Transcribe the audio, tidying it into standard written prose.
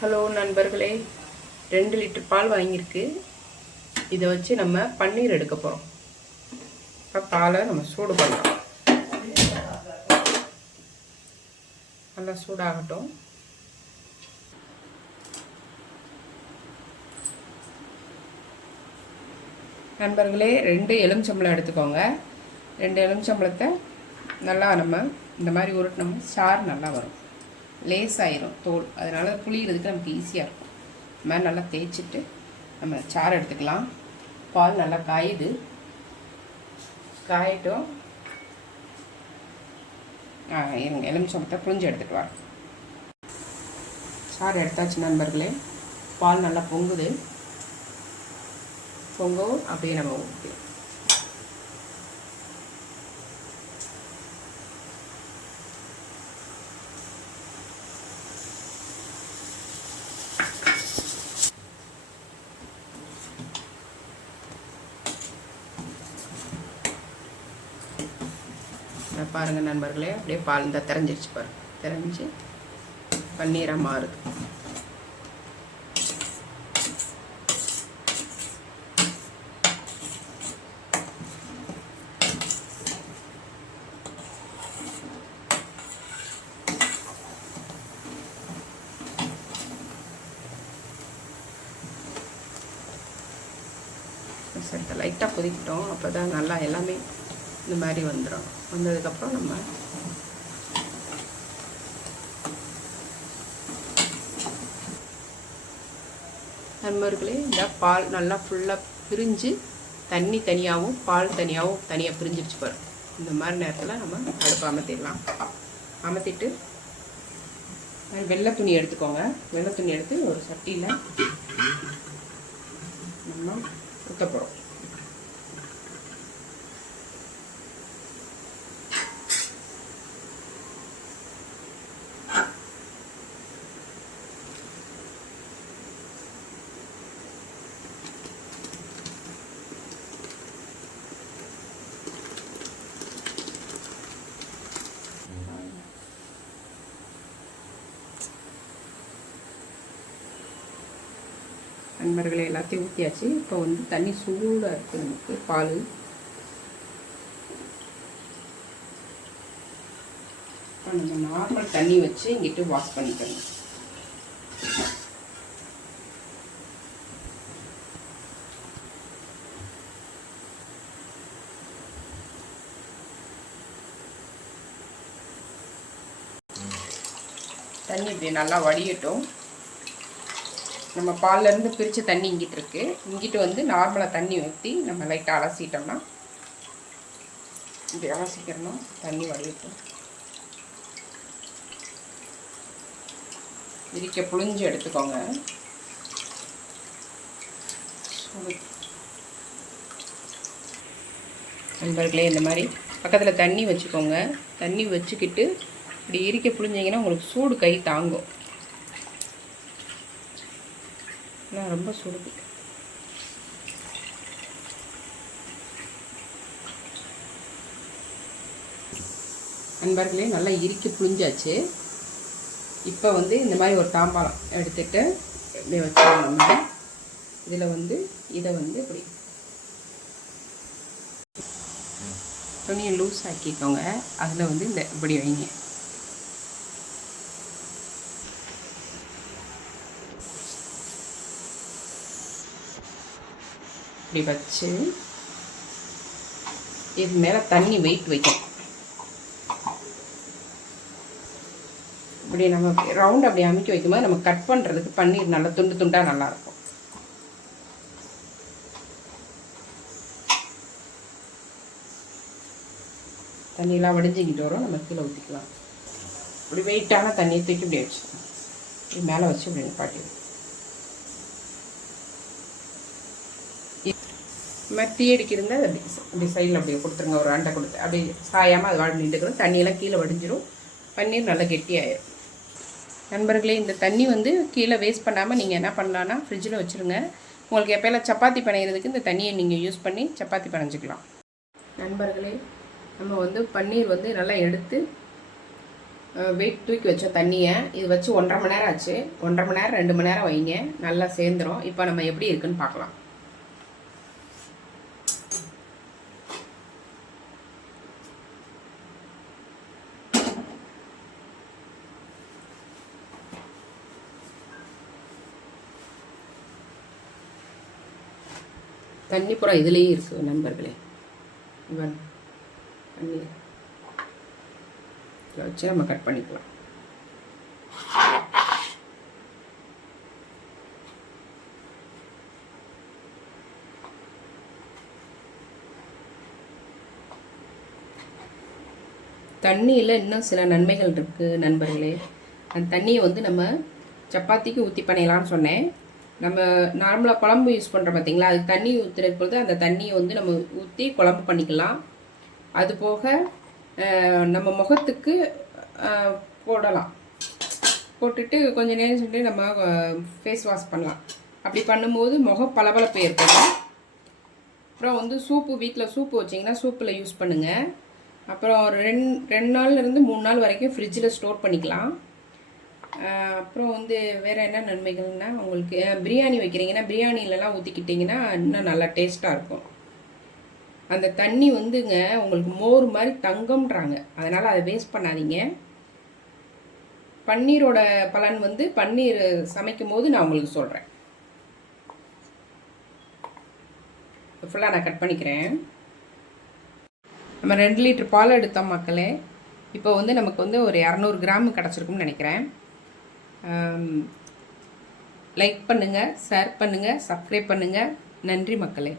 Hello நண்பர்களே, 2 litre பால் வாங்கியிருக்கு. இதை வச்சு நம்ம பன்னீர் எடுக்க போகிறோம். இப்போ பாலை நம்ம சூடு பண்ணலாம். நல்லா சூடாகட்டும். நண்பர்களே, 2 எலுமிச்சம்பழம் எடுத்துக்கோங்க. 2 எலுமிச்சம்பழத்தை நல்லா நம்ம இந்த மாதிரி உருட்டினோம்னா சாறு நல்லா வரும். லேசாயிரும் தோல், அதனால் புளியறதுக்கு நமக்கு ஈஸியாக இருக்கும். இந்த மாதிரி நல்லா தேய்ச்சிட்டு நம்ம சாறு எடுத்துக்கலாம். பால் நல்லா காயுது, காயட்டும். இருங்க, எலுமிச்சம்பழத்தை புளிஞ்சு எடுத்துகிட்டு வரேன். சாறு எடுத்தாச்சு நண்பர்களே. பால் நல்லா பொங்குது. பொங்கவும் அப்படியே நம்ம ஊற்றிக்கலாம். பாருங்கள் நண்பர்களே, அப்படியே பால் இந்த திறஞ்சிருச்சு பாருங்கள். திறஞ்சி பன்னீராக மாறுது. லைட்டாக கொதிக்கிட்டோம், அப்போ தான் நல்லா எல்லாமே இந்த மாதிரி வந்துடும். வந்ததுக்கப்புறம் நம்ம நண்பர்களே, இந்த பால் நல்லா ஃபுல்லாக பிரிஞ்சு தண்ணி தனியாகவும் பால் தனியாகவும் தனியாக பிரிஞ்சிருச்சு பாருங்க. இந்த மாதிரி நேரத்தில் நம்ம அடுப்பு அமர்த்திடலாம். அமர்த்திட்டு வெள்ளை துணி எடுத்துக்கோங்க. வெள்ளை துணி எடுத்து ஒரு சட்டியில் நம்ம ஊற்ற போகிறோம். நண்பர்களை எல்லாத்தையும் ஊற்றியாச்சு. இப்போ வந்து தண்ணி சூடாக இருக்குது நமக்கு. பால் இப்போ நம்ம நார்மல் தண்ணி வச்சு இங்கிட்டு வாஷ் பண்ணிக்கணும். தண்ணி இப்படி நல்லா வடியட்டும். நம்ம பால்லேருந்து பிரித்து தண்ணி இங்கிட்டு இருக்குது. இங்கிட்டு வந்து நார்மலாக தண்ணி ஊற்றி நம்ம லைட்டாக அலசிட்டோம்னா, இப்படி அலசிக்கிறணும். தண்ணி வடியட்டும். இடிக்க புளிஞ்சு எடுத்துக்கோங்க. நண்பர்களே, இந்த மாதிரி பக்கத்தில் தண்ணி வச்சுக்கோங்க. தண்ணி வச்சுக்கிட்டு இப்படி இடிக்க புளிஞ்சிங்கன்னா உங்களுக்கு சூடு கை தாங்கும். ரொம்ப சுடுது. நண்பர்களே, நல்லா இறுக்கி புளிஞ்சாச்சு. இப்போ வந்து இந்த மாதிரி ஒரு தாம்பாளம் எடுத்துட்டு இப்படி வச்சுக்கோங்க. இதில் வந்து இதை வந்து இப்படி துணியை லூஸ் ஆக்கிக்கோங்க. அதில் வந்து இந்த இப்படி வைங்க. இப்படி வச்சு இது மேலே தண்ணி வெயிட் வைக்கும். இப்படி நம்ம ரவுண்ட் அப்படி அமைக்க வைக்கும்போது நம்ம கட் பண்ணுறதுக்கு பன்னீர் நல்லா துண்டு துண்டாக நல்லாயிருக்கும். தண்ணியெலாம் வடிஞ்சிக்கிட்டு வரும். நம்ம கீழே ஊற்றிக்கலாம். இப்படி வெயிட்டான தண்ணியை தூக்கி இப்படி வச்சுக்கலாம். இப்படி மேலே வச்சு இப்படி நிப்பாட்டி டீ அடிக்கிறத அப்படி சைடில் அப்படியே கொடுத்துருங்க. ஒரு அண்டை கொடுத்து அப்படி சாயாமல் அது வாடி நின்றுக்கிறோம். தண்ணியெல்லாம் கீழே வடிஞ்சிரும். பன்னீர் நல்லா கெட்டியாயிரும். நண்பர்களே, இந்த தண்ணி வந்து கீழே வேஸ்ட் பண்ணாமல் நீங்கள் என்ன பண்ணலான்னா ஃப்ரிட்ஜில் வச்சுருங்க. உங்களுக்கு எப்போல்லாம் சப்பாத்தி பிணையிறதுக்கு இந்த தண்ணியை நீங்கள் யூஸ் பண்ணி சப்பாத்தி பிணைஞ்சிக்கலாம். நண்பர்களே, நம்ம வந்து பன்னீர் வந்து நல்லா எடுத்து வெயிட் தூக்கி வச்ச தண்ணியை இது வச்சு 1.5 மணி நேரம் ஆச்சு. 1.5 மணி நேரம் 2 மணி நேரம் வைங்க, நல்லா சேர்ந்துடும். இப்போ நம்ம எப்படி இருக்குன்னு பார்க்கலாம். தண்ணி பூரா இதுலேயே இருக்குது நண்பர்களே. இவன் தண்ணி வச்சு நம்ம கட் பண்ணிக்கலாம். தண்ணியில் இன்னும் சில நன்மைகள் இருக்குது நண்பர்களே. அந்த தண்ணியை வந்து நம்ம சப்பாத்திக்கு ஊற்றி பண்ணிடலான்னு சொன்னேன். நம்ம நார்மலாக குழம்பு யூஸ் பண்ணுறோம் பார்த்தீங்களா, அதுக்கு தண்ணி ஊற்றுற பொழுது அந்த தண்ணியை வந்து நம்ம ஊற்றி குழம்பு பண்ணிக்கலாம். அது போக நம்ம முகத்துக்கு போடலாம். போட்டுட்டு கொஞ்சம் நேரம் சொல்லிட்டு நம்ம ஃபேஸ் வாஷ் பண்ணலாம். அப்படி பண்ணும்போது முகம் பளபளப்பு ஏற்படும். அப்புறம் வந்து சூப்பு, வீட்டில் சூப்பு வச்சிங்கன்னா சூப்பில் யூஸ் பண்ணுங்கள். அப்புறம் ஒரு 2 நாள்லேருந்து 3 நாள் வரைக்கும் ஃப்ரிட்ஜில் ஸ்டோர் பண்ணிக்கலாம். அப்புறம் வந்து வேறு என்ன நன்மைகள்னால், உங்களுக்கு பிரியாணி வைக்கிறீங்கன்னா பிரியாணிலலாம் ஊற்றிக்கிட்டிங்கன்னா இன்னும் நல்லா டேஸ்ட்டாக இருக்கும். அந்த தண்ணி வந்துங்க உங்களுக்கு மோர் மாதிரி தங்கம்ன்றாங்க. அதனால் அதை வேஸ்ட் பண்ணாதீங்க. பன்னீரோட பலன் வந்து பன்னீர் சமைக்கும் போது நான் உங்களுக்கு சொல்கிறேன். ஃபுல்லாக நான் கட் பண்ணிக்கிறேன். நம்ம 2 லிட்டர் பால் எடுத்தோம் மக்களே. இப்போ வந்து நமக்கு வந்து ஒரு 200 கிராம் கிடச்சிருக்கும்னு நினைக்கிறேன். லைக் பண்ணுங்கள், ஷேர் பண்ணுங்கள், சப்ஸ்கிரைப் பண்ணுங்கள். நன்றி மக்களே.